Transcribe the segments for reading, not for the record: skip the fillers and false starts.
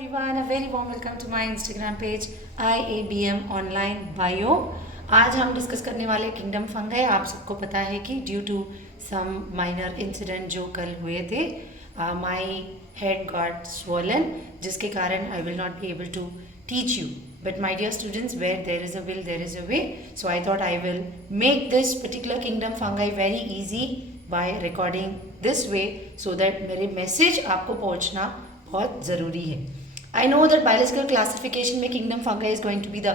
everyone, a very warm welcome to my Instagram page IABM Online Bio। आज हम डिस्कस करने वाले किंगडम फंगाई। आप सबको पता है कि due to some minor incident जो कल हुए थे, माई हेड गॉट स्वोलन, जिसके कारण I will not be able to teach you. But my dear students, where there is a will, there is a way. So I thought I will make this particular kingdom fungi very easy by recording this way so that मेरे मैसेज आपको पहुंचना बहुत ज़रूरी है। I know that biological classification में kingdom fungi is going to be the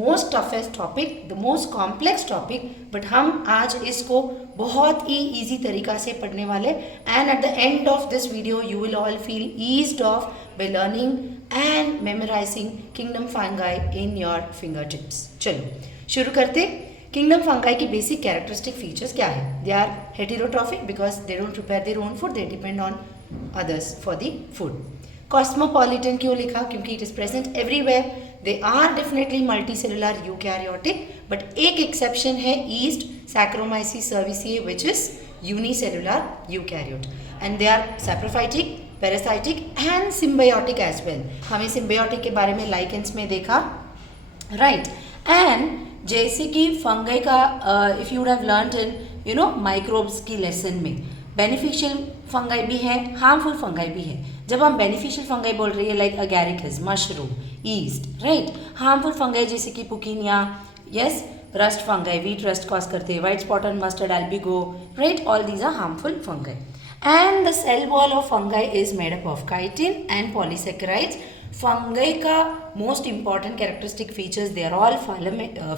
most toughest topic, the most complex topic, but हम आज इसको बहुत ही easy तरीका से पढ़ने वाले, and at the end of this video you will all feel eased off by learning and memorizing kingdom fungi in your fingertips। चलो शुरू करते। किंगडम फंगाई की बेसिक कैरेक्टरिस्टिक फीचर्स क्या है? They are heterotrophic because they don't prepare their own food, they depend on others for the food. Cosmopolitan क्यों लिखा? क्योंकि it is present everywhere. They are definitely multicellular eukaryotic, but एक exception है yeast Saccharomyces cerevisiae which is unicellular eukaryote, and they are saprophytic, parasitic and symbiotic as well. हमें symbiotic के बारे में लाइकेंस में देखा, राइट। एंड जैसे कि फंगाई का इफ़ यू हैव लर्नड इन माइक्रोब्स की लेसन में, बेनिफिशियल फंगाई भी है, हार्मफुल फंगाई भी है। जब हम बेनिफिशियल फंगाई बोल रही है like agaricus, mushroom, yeast, right. Harmful fungi जैसे कि puccinia, yes, rust fungi, wheat rust cause करते हैं, white spot on mustard, albugo, right, all these are harmful fungi. And the cell wall of fungi is made up of chitin and polysaccharides. Fungi का most important characteristic features, they are all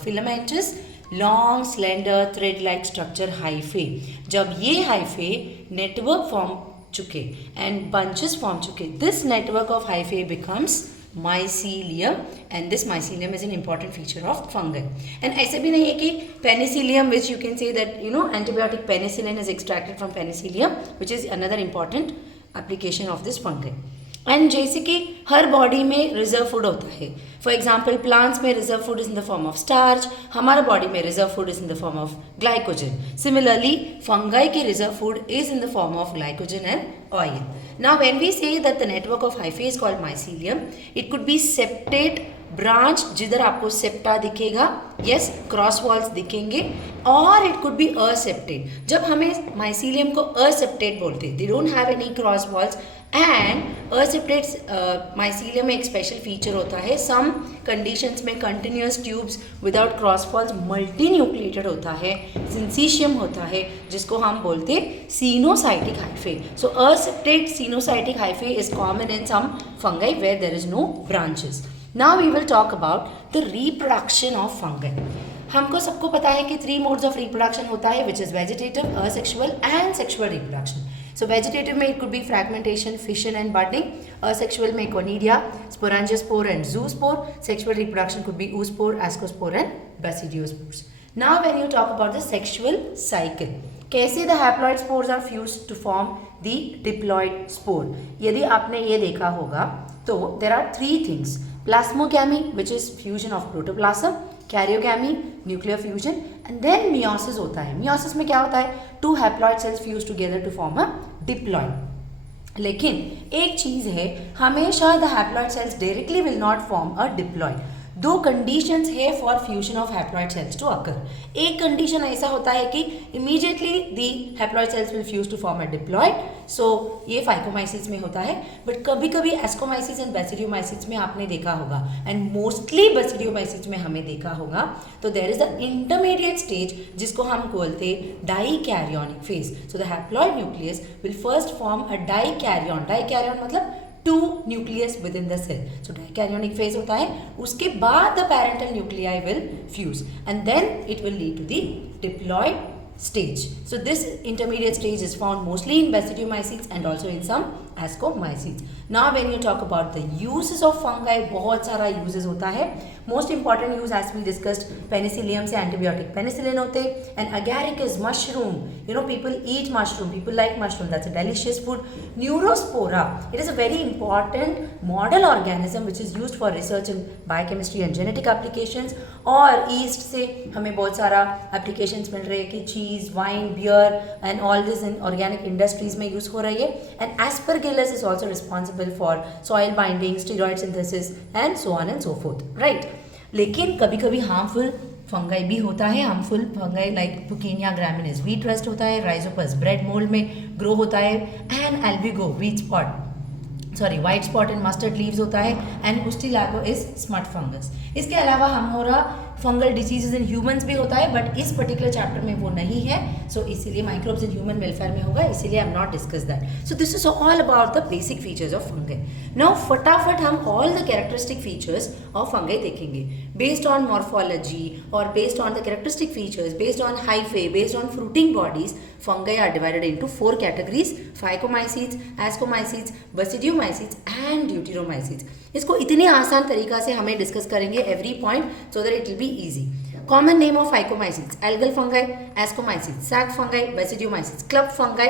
filamentous, long slender thread like structure, hyphae. जब ये hyphae network form चुके and bunches form चुके, this network of hyphae becomes mycelium, and this mycelium is an important feature of fungi। and ऐसे भी नहीं है कि penicillium, which you can say that antibiotic penicillin is extracted from penicillium, which is another important application of this fungi। And जैसे कि हर body में reserve food होता है, फॉर एग्जाम्पल प्लांट्स में reserve food is in the form of starch, हमारा body में reserve food is in the form of glycogen. Similarly fungi की reserve food is in the form of glycogen and oil. Now when we say that the network of hyphae is called mycelium, it could be septate branch, जिधर आपको सेप्टा दिखेगा, yes, cross walls दिखेंगे, और it could B accepted. जब हमें माइसीलियम को aseptate बोलते हैं, they don't have any cross walls, and aseptate mycelium में एक स्पेशल फीचर होता है, सम कंडीशंस में continuous tubes without cross walls, multi nucleated होता है, सिंसीशियम होता है, जिसको हम बोलते हैं coenocytic hyphae. So aseptate coenocytic hyphae is common in some fungi where there is no branches. Now we will talk about the reproduction of fungi. हमको सबको पता है कि 3 मोड्स ऑफ रिप्रोडक्शन होता है, which is vegetative, asexual and sexual reproduction. So vegetative में it could be fragmentation, fission and budding. Asexual में conidia, sporangiospore and zoospore. Sexual reproduction could be oospore, ascospore and basidiospores। Now when you talk about the sexual cycle, कैसे the haploid spores are fused to form the diploid spore. यदि आपने ये देखा होगा तो there are 3 things, plasmogamy which is fusion of protoplasm, karyogamy nuclear fusion, and then meiosis होता है। Meiosis में क्या होता है? 2 haploid cells fuse together to form a diploid. लेकिन एक चीज है, हमेशा the haploid cells directly will not form a diploid. 2 conditions है for fusion of haploid cells to occur. एक कंडीशन ऐसा होता है कि immediately the haploid cells will fuse to form a diploid, so ये फाइकोमाइसिस में होता है, बट कभी कभी एस्कोमाइसिस एंड बेसिडियोमाइसिस में आपने देखा होगा, एंड मोस्टली बेसिडियोमाइसिस में हमें देखा होगा। तो there is the intermediate stage जिसको हम बोलते dikaryotic phase. So the haploid nucleus will first form a dikaryon. Dikaryon मतलब 2 nucleus within the cell. So dikaryotic phase होता है, उसके बाद the parental nuclei will fuse and then it will lead to the diploid stage. So this intermediate stage is found mostly in basidiomycetes and also in some ascomycetes. Now when you talk about the uses of fungi, बहुत सारा uses होता है। Most important use as we discussed, penicillium से antibiotic penicillin होते, and agaricus, mushroom, you know people eat mushroom, people like mushroom, that's a delicious food। Neurospora, it is a very important model organism which is used for research in biochemistry and genetic applications। और yeast से हमें बहुत सारा applications मिल रहे हैं कि cheese, wine, beer and all this in organic industries में use हो रही है। And aspergillus is also responsible responsible for soil binding, steroid synthesis and so on and so forth, right? लेकिन कभी कभी हार्मफुल फंगाई भी होता है. Harmful fungi like puccinia graminis wheat rust होता है, राइजोपस ब्रेड मोल्ड में ग्रो होता है, and albugo white spot in mustard leaves होता है, and ustilago is smut fungus. इसके अलावा हमारा फंगल डिसीजेज इन ह्यूमंस भी होता है, बट इस पर्टिकुलर चैप्टर में वो नहीं है, सो इसीलिए माइक्रोब्स इन ह्यूमन वेलफेयर में होगा, इसीलिए I am not discuss that. So this is all about the basic features of fungi. Now फटाफट हम all the characteristic features of fungi देखेंगे बेस्ड ऑन मॉर्फोलॉजी और based on the characteristic features, based on hyphae, based on fruiting bodies. Fungi are divided into 4 categories: Phycomycetes, Ascomycetes, Basidiomycetes and Deuteromycetes. इसको इतने आसान तरीका से हमें डिस्कस करेंगे every point so that it will be easy. Common name of Phycomycetes: algal fungi, Ascomycetes, sac fungi, Basidiomycetes, club fungi,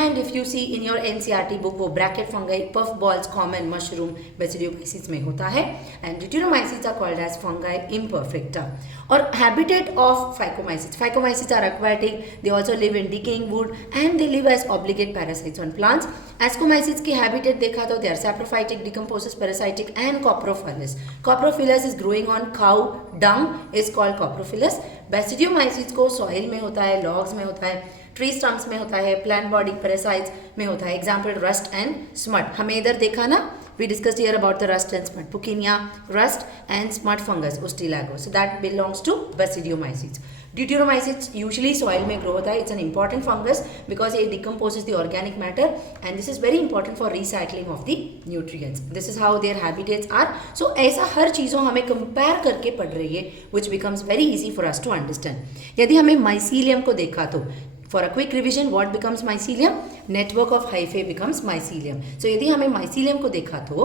and if you see in your NCERT book वो bracket fungi, puff balls, common, mushroom, Basidiomycetes में होता है, and Deuteromycetes are called as fungi imperfecta. और habitat of Phycomycetes are aquatic, they also live in decaying wood and they live as obligate parasites on plants. Ascomycetes की habitat देखा तो they are saprophytic, decomposers, parasitic and coprophilous. Coprophilous is growing on cow dung is called coprophilous. Basidiomycetes को soil में होता है, logs में होता है, ट्री स्टम्प्स में होता है, प्लांट बॉडी पैरासाइट्स में होता है. Example rust and smut. हमें इधर देखा ना, we discussed here about the rust and smut. Puccinia, rust and smut fungus, Ustilago. So that belongs to Basidiomycetes. Deuteromycetes usually soil में grow होता है. It's an important fungus because it decomposes the organic matter and this is very important for recycling of the nutrients. This is how their habitats are. So ऐसा हर चीज़ों हमें compare करके पढ़ रही है, which becomes very easy for us to understand. यदि हमें mycelium को देखा तो for a quick revision, what becomes mycelium? Network of hyphae becomes mycelium. So यदि हमें mycelium को देखा तो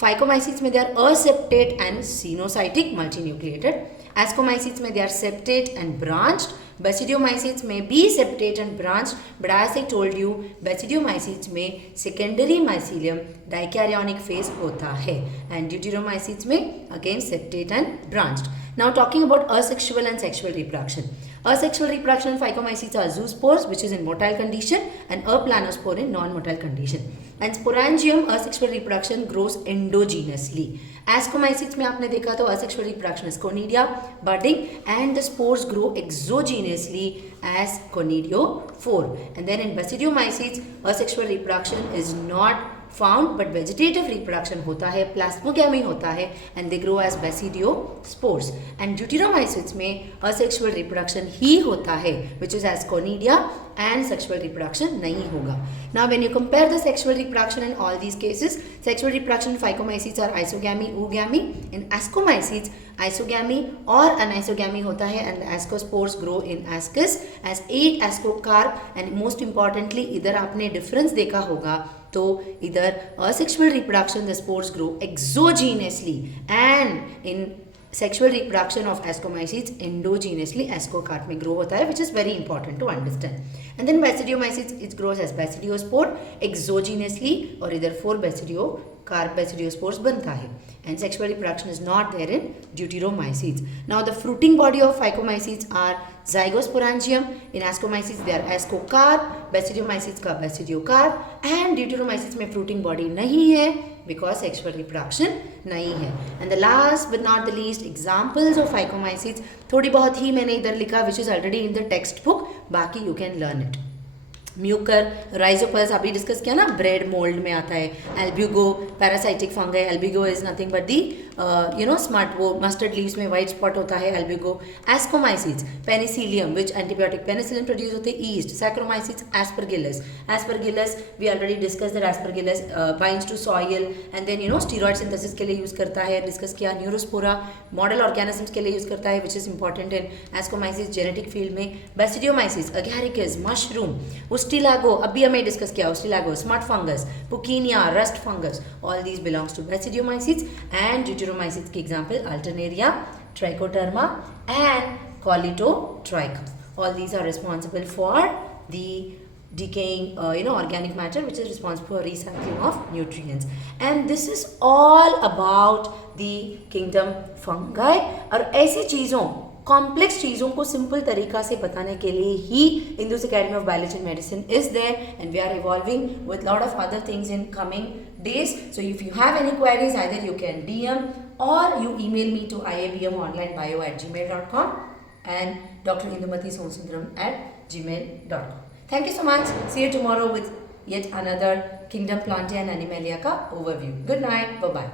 Phycomycetes में they are aseptate and sinusoidal multinucleated. Ascomycetes में they are septate and branched. Basidiomycetes में भी septate and branched, but as I told you, Basidiomycetes में secondary mycelium dikaryotic phase होता है, and Deuteromycetes में again septate and branched. Now talking about asexual and sexual reproduction. Asexual reproduction in Phycomycetes are zoospores, which is in motile condition, and aplanospore in non-motile condition. And sporangium asexual reproduction grows endogenously. Ascomycetes में आपने देखा तो asexual reproduction is conidia, budding, and the spores grow exogenously as conidiophore. And then in Basidiomycetes, asexual reproduction is not found, but vegetative reproduction होता है, plasmogamy होता है, and they grow as basidiospores. And Deuteromycetes में asexual reproduction ही होता है, which is as conidia, and sexual reproduction नहीं होगा. Now when you compare the sexual reproduction in all these cases, sexual reproduction in Phycomycetes are isogamy, oogamy. In Ascomycetes, isogamy or anisogamy होता है, and the ascospores grow in ascus as 8 ascocarp. And most importantly, इधर आपने difference देखा होगा तो इधर asexual reproduction the spores grow exogenously, and in sexual reproduction of Ascomycetes endogenously ascocarp में grow होता है, which is very important to understand. And then Basidiomycetes it grows as basidiospore exogenously, और इधर 4 basidiocarp basidiospores बनता है, and sexual reproduction is not there in Deuteromycetes. Now the fruiting body of Phycomycetes are zygosporangium. In Ascomycetes they are ascocarp, Basidiomycetes का basidiocarp, and Deuteromycetes में fruiting body नहीं है because sexual reproduction नहीं है. And the last but not the least examples of Phycomycetes थोड़ी बहुत ही मैंने इधर लिखा, which is already in the textbook, बाकी you can learn it. Mucor, rhizopus अभी डिस्कस किया ना, ब्रेड मोल्ड में आता है. Albugo parasitic fungi, albugo is nothing but the smut, वो मस्टर्ड लीव्स में वाइट स्पॉट होता है albugo. Ascomycetes penicillium which antibiotic penicillin produce होते हैं. Yeast saccharomyces aspergillus. Aspergillus we already discuss that aspergillus binds to soil and then steroid synthesis के लिए यूज करता है, डिस्कस किया. न्यूरोस्पोरा मॉडल ऑर्गेनिजम्स के लिए यूज करता है, विच इज इंपॉर्टेंट इन एस्कोमाइसिस जेनेटिक फील्ड में. बेसिडियोमाइसिस अगैरिकस मशरूम. Ustilago, अभी हमें डिस्कस किया. Ustilago, smut fungus, Puccinia, rust fungus, all these belongs to Basidiomycetes. And Deuteromycetes की example Alternaria, Trichoderma and Colletotrichum. All these are responsible for the decaying organic matter which is responsible for recycling of nutrients. And this is all about the kingdom fungi. और ऐसी चीज़ों कॉम्प्लेक्स चीज़ों को सिंपल तरीका से बताने के लिए ही Indus Academy of Biology and Medicine is there, and we are evolving with lot of other things in coming days. So if you have any queries, either you can DM or you email me to iabmonlinebio@gmail.com and Dr. Indumati Sonsundaram@gmail.com. Thank you so much. See you tomorrow with yet another Kingdom Plantae and Animalia ka overview. Good night. Bye bye.